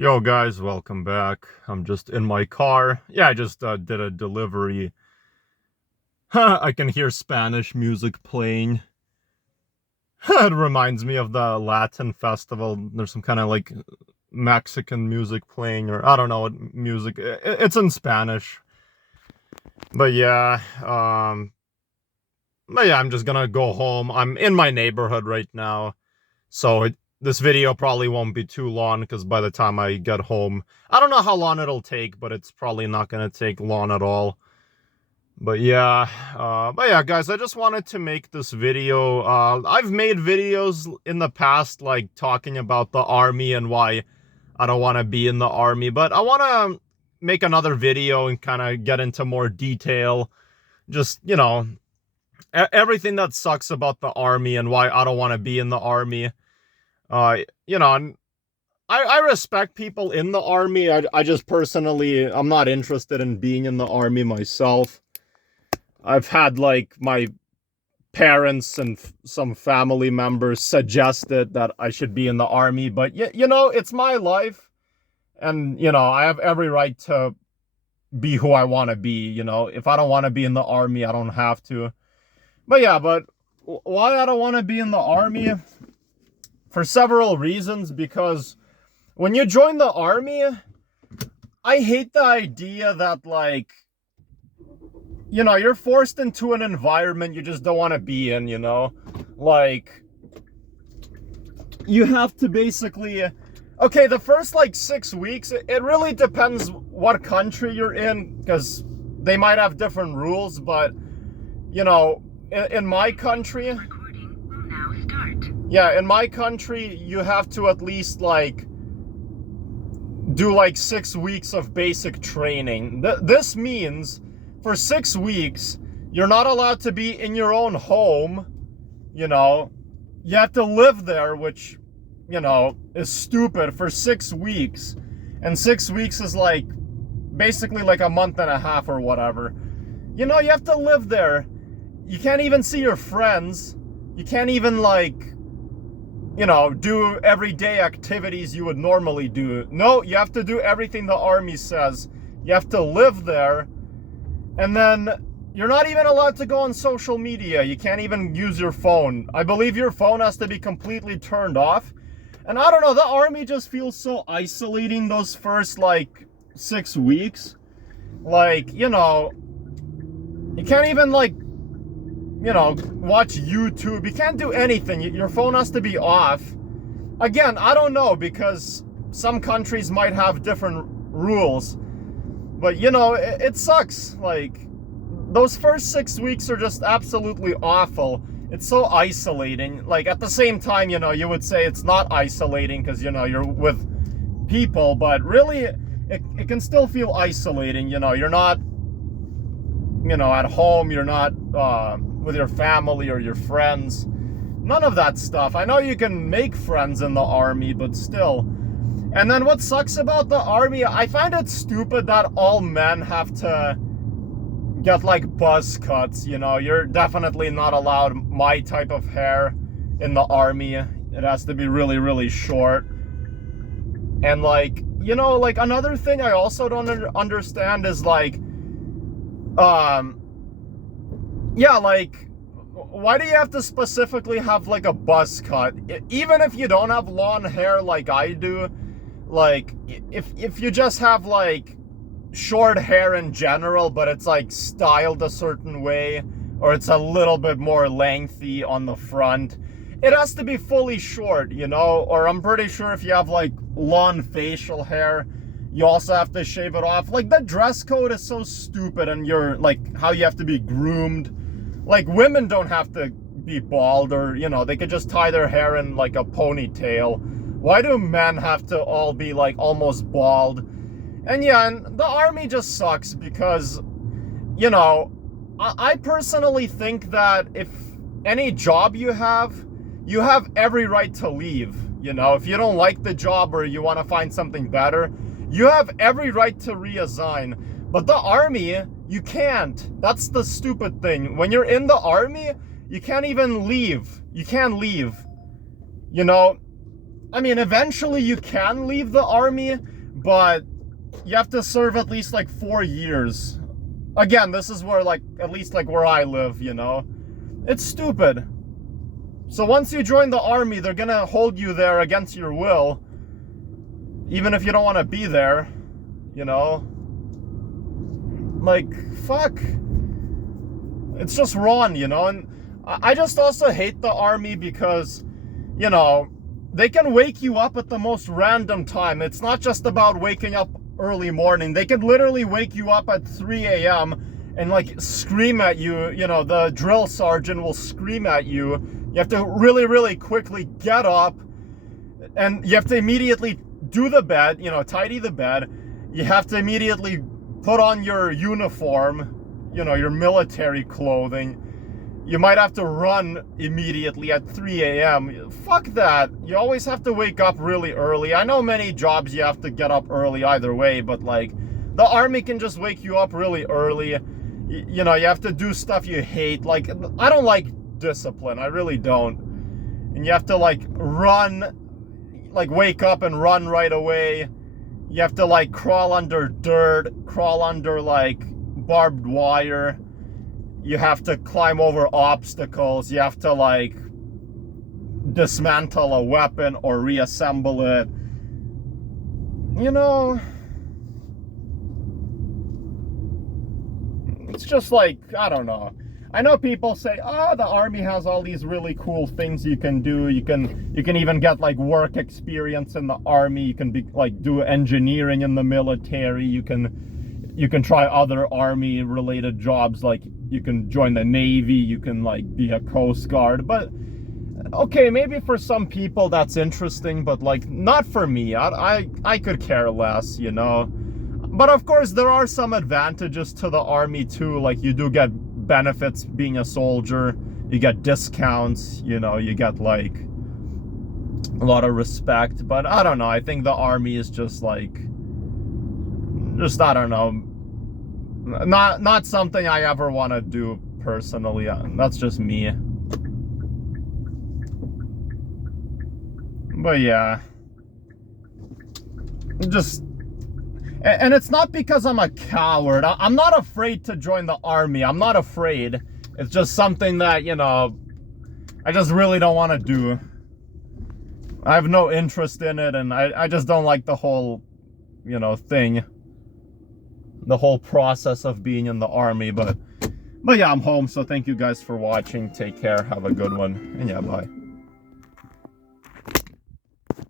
Yo guys, welcome back. I'm just in my car. Yeah, I just did a delivery. I can hear Spanish music playing. It reminds me of the Latin festival. There's some kind of like Mexican music playing, or I don't know what music. It's in Spanish. But yeah, I'm just gonna go home. I'm in my neighborhood right now. This video probably won't be too long because by the time I get home, I don't know how long it'll take, but it's probably not gonna take long at all. But yeah, guys, I just wanted to make this video. I've made videos in the past, like talking about the army and why I don't want to be in the army, but I want to make another video and kind of get into more detail. Just, everything that sucks about the army and why I don't want to be in the army. Uh, you know, and I respect people in the army. I just personally, I'm not interested in being in the army myself. I've had like my parents and some family members suggested that I should be in the army, but it's my life, and I have every right to be who I want to be. If I don't want to be in the army, I don't have to. But why I don't want to be in the army? For several reasons. Because when you join the army, I hate the idea that, like, you're forced into an environment you just don't want to be in, Like, you have to basically... Okay, the first, like, 6 weeks, it really depends what country you're in, because they might have different rules, but, in my country... Yeah, in my country, you have to at least, like, do, like, 6 weeks of basic training. This means, for 6 weeks, you're not allowed to be in your own home, You have to live there, which, is stupid, for 6 weeks. And 6 weeks is, like, basically, like, a month and a half or whatever. You have to live there. You can't even see your friends. You can't even, like... do everyday activities you would normally do. No, you have to do everything the army says. You have to live there. And then you're not even allowed to go on social media. You can't even use your phone. I believe your phone has to be completely turned off. And I don't know, the army just feels so isolating those first, like, 6 weeks. Like, you can't even, like, watch YouTube. You can't do anything. Your phone has to be off. Again, I don't know, because some countries might have different rules. But, it sucks. Like, those first 6 weeks are just absolutely awful. It's so isolating. Like, at the same time, you would say it's not isolating because, you're with people. But really, it can still feel isolating. You're not, at home. You're not... with your family or your friends. None of that stuff. I know you can make friends in the army, but still. And then what sucks about the army, I find it stupid that all men have to get, like, buzz cuts, You're definitely not allowed my type of hair in the army. It has to be really, really short. And, like, like, another thing I also don't understand is, like, yeah, like, why do you have to specifically have, like, a buzz cut? Even if you don't have long hair like I do, like, if you just have, like, short hair in general, but it's, like, styled a certain way, or it's a little bit more lengthy on the front, it has to be fully short, Or I'm pretty sure if you have, like, long facial hair, you also have to shave it off. Like, the dress code is so stupid, and like, how you have to be groomed. Like, women don't have to be bald, or, they could just tie their hair in, like, a ponytail. Why do men have to all be, like, almost bald? And yeah, and the army just sucks because, I personally think that if any job you have every right to leave. If you don't like the job or you want to find something better, you have every right to reassign. But the army, you can't. That's the stupid thing. When you're in the army, you can't even leave. You can't leave. I mean, eventually you can leave the army, but you have to serve at least like 4 years. Again, this is where, like, at least like where I live, you know? It's stupid. So once you join the army, they're gonna hold you there against your will, even if you don't want to be there, you know? Like, fuck. It's just wrong, you know? And I just also hate the army because, you know, they can wake you up at the most random time. It's not just about waking up early morning. They could literally wake you up at 3 a.m. and like scream at you. You know, the drill sergeant will scream at you. You have to really, really quickly get up, and you have to immediately do the bed, you know, tidy the bed. You have to immediately put on your uniform, you know, your military clothing. You might have to run immediately at 3 a.m. Fuck that. You always have to wake up really early. I know many jobs you have to get up early either way, but like, the army can just wake you up really early. You know, you have to do stuff you hate. Like, I don't like discipline. I really don't. And you have to like run, like wake up and run right away. You have to like crawl under dirt, crawl under like barbed wire. You have to climb over obstacles. You have to like dismantle a weapon or reassemble it. You know, it's just like, I don't know. I know people say, oh, the army has all these really cool things you can do. You can even get like work experience in the army. You can be like do engineering in the military. You can try other army related jobs, like you can join the Navy, you can like be a Coast Guard. But okay, maybe for some people that's interesting, but like not for me. I could care less, you know. But of course there are some advantages to the army too. Like you do get benefits being a soldier, you get discounts, you know, you get like a lot of respect. But I don't know, I think the army is just like, I don't know, not something I ever want to do personally. That's just me. But yeah, just, and it's not because I'm a coward. I'm not afraid to join the army. I'm not afraid. It's just something that, you know, I just really don't want to do. I have no interest in it, and I just don't like the whole, you know, thing. The whole process of being in the army. But yeah, I'm home, so thank you guys for watching. Take care. Have a good one. And yeah, bye.